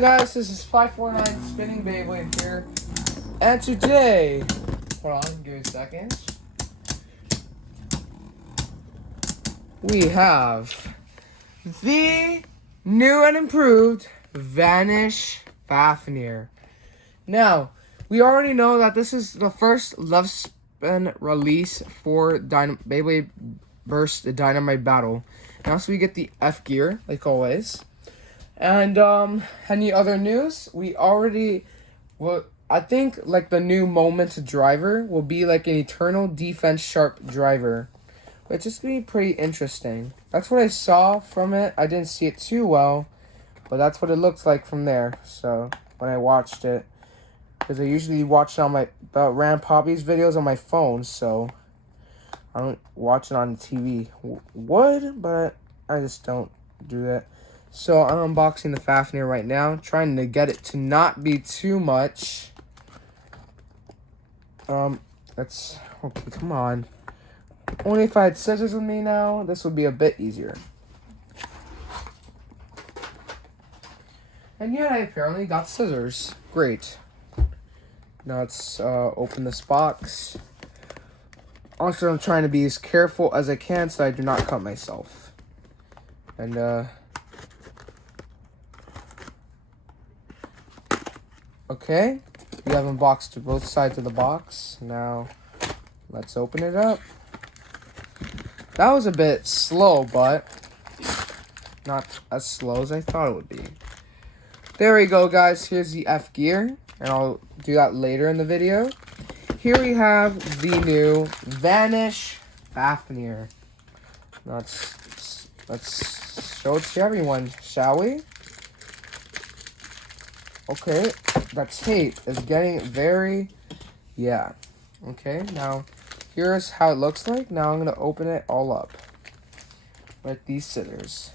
guys, this is 549 Spinning Beyblade here, and today, hold on, give me a second, we have the new and improved Vanish Fafnir. Now, we already know that this is the first Love Spin release for Beyblade Burst Dynamite Battle. Now, so we get the F gear, like always. And, any other news? We already, well, I think, like, the new Moment driver will be, like, an Eternal Defense Sharp driver. Which is going to be pretty interesting. That's what I saw from it. I didn't see it too well, but that's what it looks like from there. So, when I watched it. Because I usually watch it on my, Ram Poppy's videos on my phone, so I don't watch it on TV. Would, but I just don't do that. So I'm unboxing the Fafnir right now, trying to get it to not be too much. Let's, okay, come on. Only if I had scissors with me now, this would be a bit easier. And yet I apparently got scissors. Great. Now let's open this box. Also, I'm trying to be as careful as I can so I do not cut myself. And, okay, we have unboxed both sides of the box. Now, let's open it up. That was a bit slow, but not as slow as I thought it would be. There we go, guys. Here's the F gear, and I'll do that later in the video. Here we have the new Vanish Fafnir. Let's show it to everyone, shall we? Okay, that tape is getting very, yeah. Okay, now here's how it looks like. Now I'm going to open it all up with these scissors.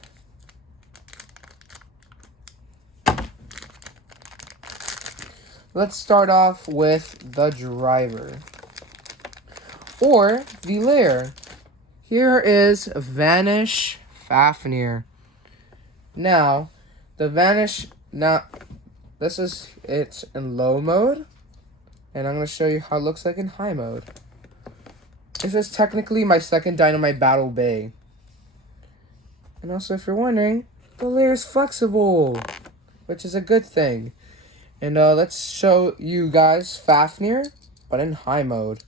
Let's start off with the driver, or the layer. Here is Vanish Fafnir. Now, the Vanish, this is it in low mode, and I'm going to show you how it looks like in high mode. This is technically my second Dynamite Battle Bay. And also, if you're wondering, the layer is flexible, which is a good thing. And let's show you guys Fafnir, but in high mode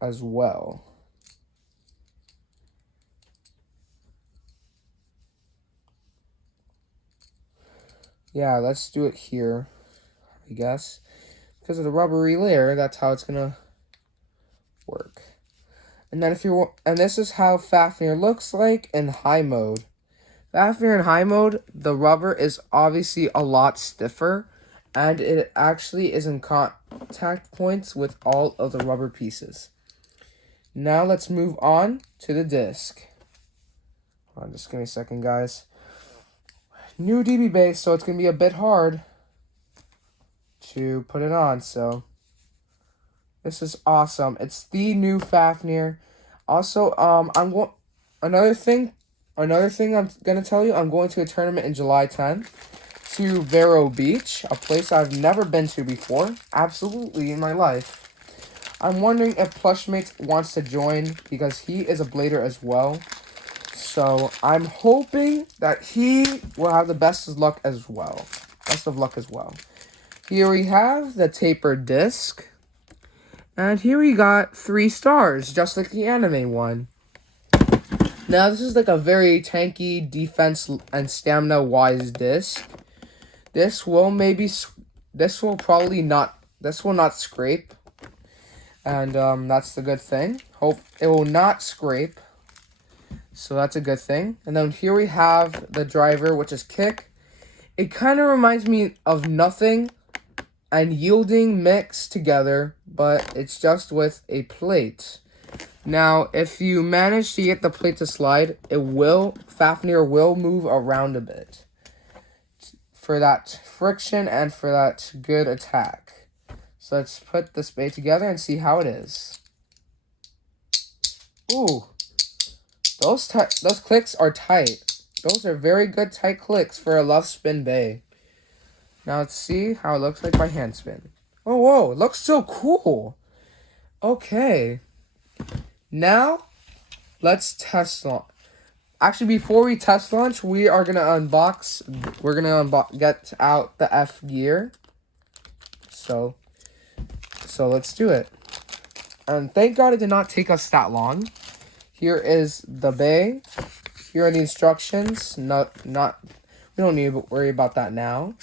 as well. Yeah, let's do it here, I guess. Because of the rubbery layer, that's how it's gonna work. And then this is how Fafnir looks like in high mode. Fafnir in high mode, the rubber is obviously a lot stiffer, and it actually is in contact points with all of the rubber pieces. Now let's move on to the disc. Hold on, just give me a second, guys. New DB base, so it's going to be a bit hard to put it on, so this is awesome. It's the new Fafnir. Also, another thing I'm going to tell you, I'm going to a tournament in July 10th to Vero Beach, a place I've never been to before, absolutely in my life. I'm wondering if Plushmate wants to join, because he is a blader as well. So I'm hoping that he will have the best of luck as well. Here we have the tapered disc. And here we got 3 stars, just like the anime one. Now, this is like a very tanky defense and stamina-wise disc. This will not scrape. And that's the good thing. Hope it will not scrape. So that's a good thing. And then here we have the driver, which is kick. It kind of reminds me of Nothing and Yielding mixed together, but it's just with a plate. Now, if you manage to get the plate to slide, Fafnir will move around a bit for that friction and for that good attack. So let's put this bay together and see how it is. Ooh, those clicks are tight. Those are very good tight clicks for a left spin bay. Now let's see how it looks like by hand spin. Oh, whoa, it looks so cool. Okay. Now, let's test launch. Actually, before we test launch, we are going to unbox. We're going to get out the F gear. So let's do it. And thank God it did not take us that long. Here is the bay. Here are the instructions. We don't need to worry about that now.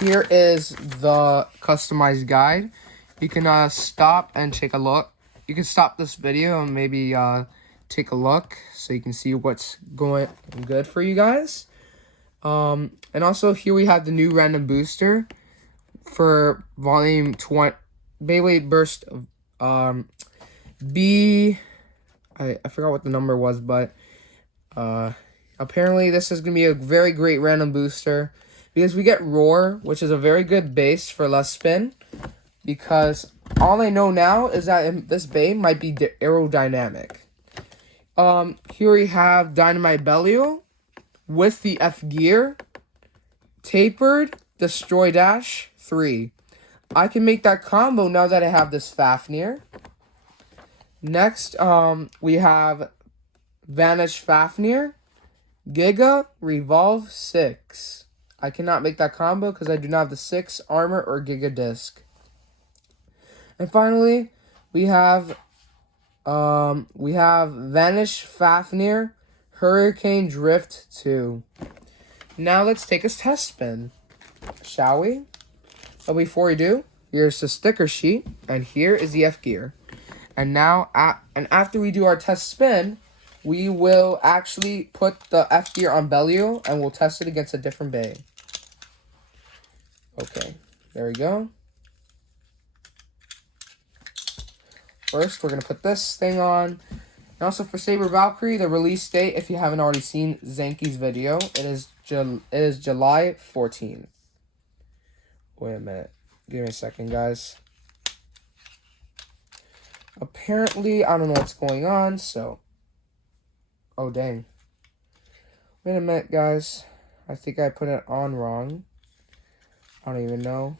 Here is the customized guide. You can stop and take a look. You can stop this video and maybe take a look so you can see what's going good for you guys. And also here we have the new random booster for volume 20 Beyblade Burst B. I forgot what the number was, but apparently this is gonna be a very great random booster because we get Roar, which is a very good base for less spin. Because all I know now is that this bay might be aerodynamic. Here we have Dynamite Bellio with the F gear, tapered, destroy dash 3. I can make that combo now that I have this Fafnir. Next, we have Vanish Fafnir, Giga, Revolve 6. I cannot make that combo because I do not have the 6 armor or Giga disc. And finally, we have Vanish Fafnir, Hurricane Drift 2. Now let's take a test spin, shall we? But before we do, here's the sticker sheet, and here is the F gear. And now, after we do our test spin, we will actually put the F gear on Bellio, and we'll test it against a different bay. Okay, there we go. First, we're going to put this thing on. And also for Saber Valkyrie, the release date, if you haven't already seen Zanky's video, it is July 14th. Wait a minute. Give me a second, guys. Apparently, I don't know what's going on, so... Oh, dang. Wait a minute, guys. I think I put it on wrong. I don't even know.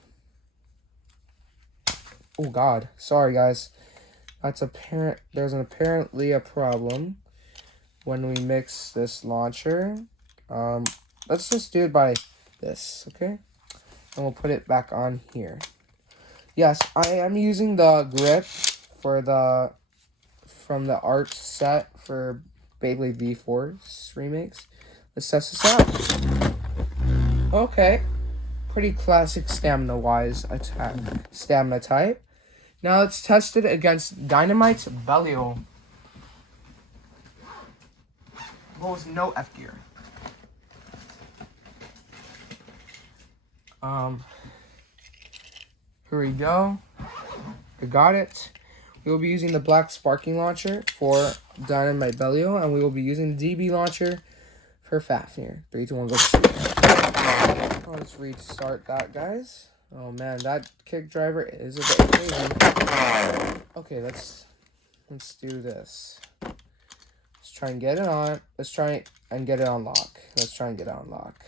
Oh, God. Sorry, guys. That's apparent. There's apparently a problem when we mix this launcher. Let's just do it by this, okay? And we'll put it back on here. Yes, I am using the grip from the art set for Beyblade V4's remakes. Let's test this out. Okay, pretty classic stamina-wise stamina type. Now let's test it against Dynamite's Bellio. What was no F gear? Here we go. I got it. We will be using the black sparking launcher for Dynamite Bellio, and we will be using the DB launcher for Fafnir. 3, 2, 1, go. Oh, let's restart that, guys. Oh man, that kick driver is a bit crazy. Okay, let's do this. Let's try and get it on. Let's try and get it on lock. Let's try and get it on lock.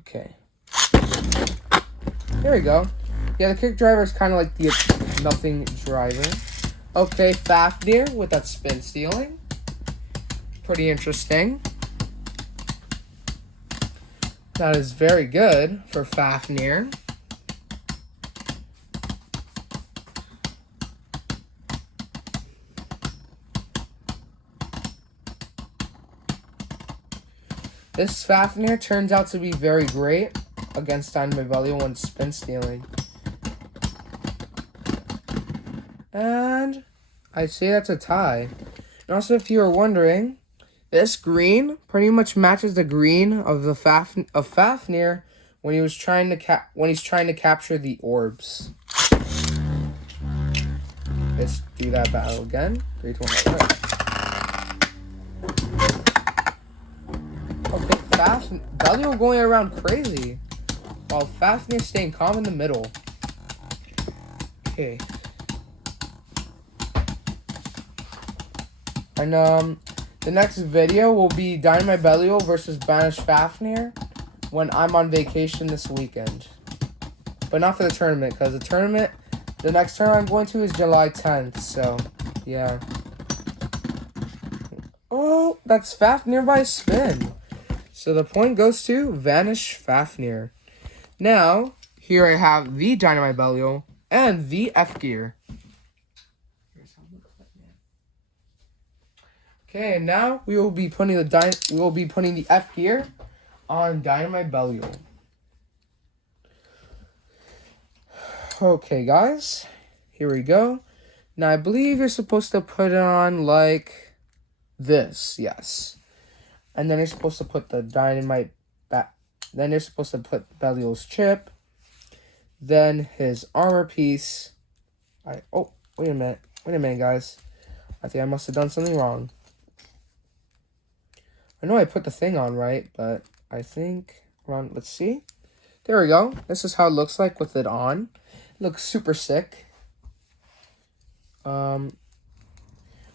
Okay. There we go. Yeah, the kick driver is kind of like the nothing driver. Okay, Fafnir with that spin stealing. Pretty interesting. That is very good for Fafnir. This Fafnir turns out to be very great against Dynamite Bellio when spin stealing. And I'd say that's a tie. And also, if you were wondering, this green pretty much matches the green of the Fafnir when he's trying to capture the orbs. Let's do that battle again. 3, 2, 1, okay, Bellio going around crazy, while Fafnir staying calm in the middle. Okay. And The next video will be Dynamite Belial versus Vanish Fafnir when I'm on vacation this weekend. But not for the tournament, because the next tournament I'm going to is July 10th, so, yeah. Oh, that's Fafnir by spin. So the point goes to Vanish Fafnir. Now, here I have the Dynamite Belial and the F gear. Okay, and now we will be putting the F gear on Dynamite Belial. Okay, guys, here we go. Now I believe you're supposed to put it on like this, yes. And then you're supposed to put the Dynamite back. Then you're supposed to put Belial's chip. Then his armor piece. Oh, wait a minute, guys. I think I must have done something wrong. I know I put the thing on right, but I think, let's see. There we go. This is how it looks like with it on. It looks super sick.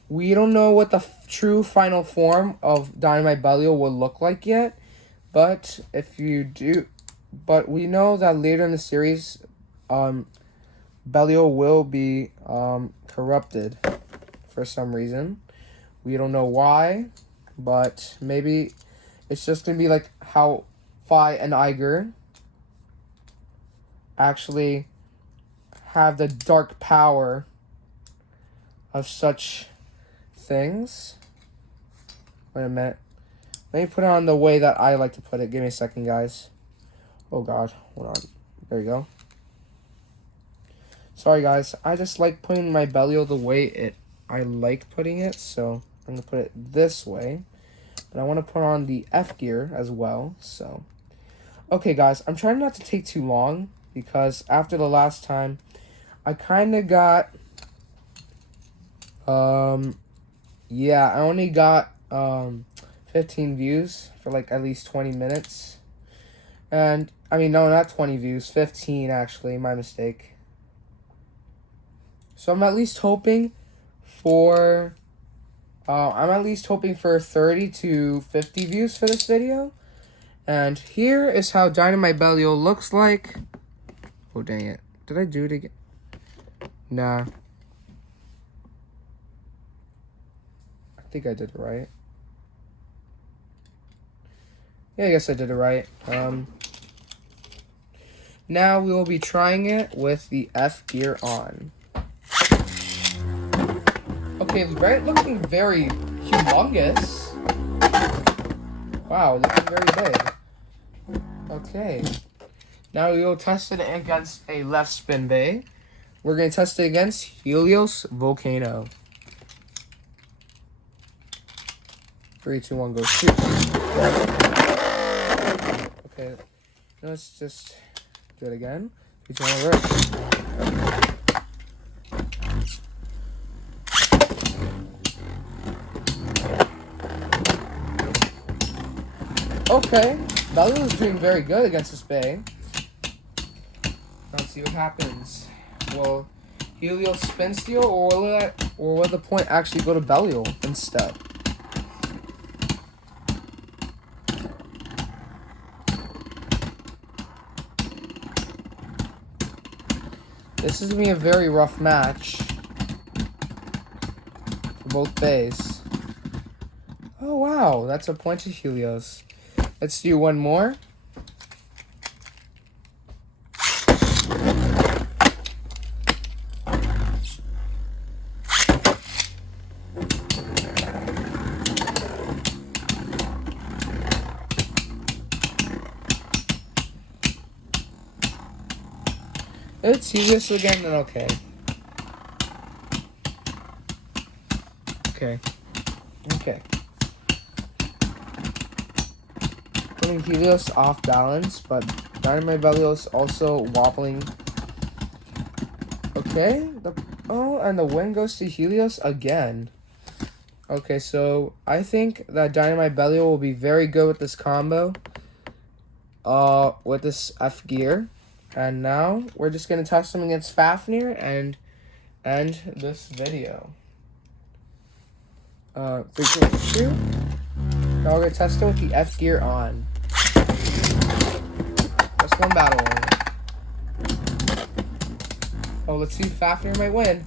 We don't know what the true final form of Dynamite Belial will look like yet, but we know that later in the series, Belial will be corrupted for some reason. We don't know why. But maybe it's just going to be like how Fi and Iger actually have the dark power of such things. Wait a minute. Let me put it on the way that I like to put it. Give me a second, guys. Oh, God. Hold on. There you go. Sorry, guys. I just like putting my Belial the way I like putting it, so I'm going to put it this way. But I want to put on the F gear as well, so. Okay, guys, I'm trying not to take too long, because after the last time, I kind of got, yeah, I only got, 15 views for, like, at least 20 minutes. And, I mean, no, not 20 views, 15, actually, my mistake. So I'm at least hoping for... I'm at least hoping for 30 to 50 views for this video. And here is how Dynamite Belial looks like. Oh, dang it. Did I do it again? Nah. I think I did it right. Yeah, I guess I did it right. Now we will be trying it with the F gear on. Okay, looking very humongous. Wow, looking very big. Okay. Now we will test it against a left spin bay. We're going to test it against Helios Volcano. 3, 2, 1, go shoot. Okay, let's just do it again. 3, 2, 1, reverse. Okay, Belial is doing very good against this bay. Let's see what happens. Will Helios spin steal, or will the point actually go to Belial instead? This is going to be a very rough match for both bays. Oh, wow. That's a point to Helios. Let's do one more. It's Helios again, then okay. Okay. Putting Helios off balance, but Dynamite Belial is also wobbling. Okay. And the win goes to Helios again. Okay, so I think that Dynamite Belial will be very good with this combo. With this F gear. And now we're just gonna test him against Fafnir and end this video. 3, 2. Now we're gonna test it with the F gear on. Just one battle. Oh, let's see if Fafnir might win.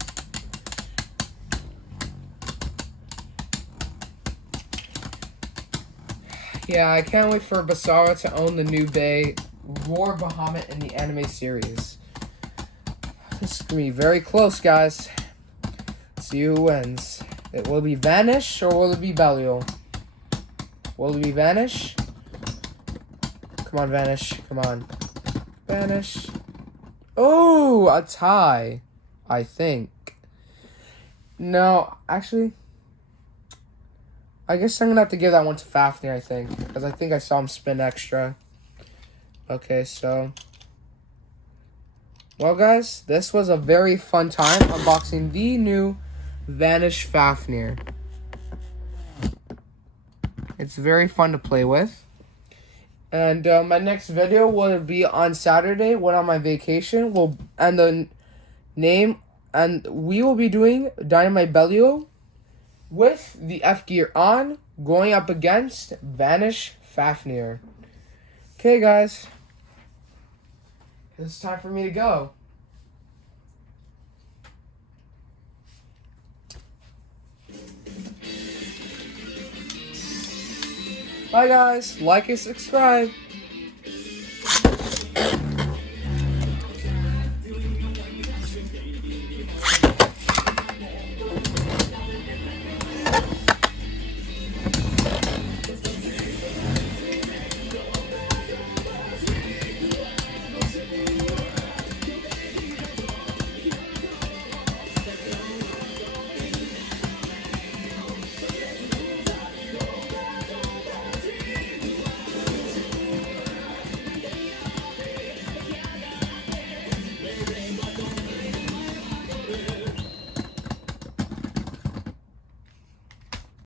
Yeah, I can't wait for Basara to own the new Bay Roar Bahamut in the anime series. This is gonna be very close, guys. Let's see who wins. It will be Vanish or will it be Belial? Will it be Vanish? Come on, Vanish. Come on. Vanish. Oh, a tie, I think. No, actually, I guess I'm going to have to give that one to Fafnir, I think. Because I think I saw him spin extra. Okay, so. Well, guys, this was a very fun time unboxing the new Vanish Fafnir. It's very fun to play with. And my next video will be on Saturday when I'm on my vacation. We will be doing Dynamite Belial with the F gear on, going up against Vanish Fafnir. Okay, guys. It's time for me to go. Bye, guys. Like and subscribe.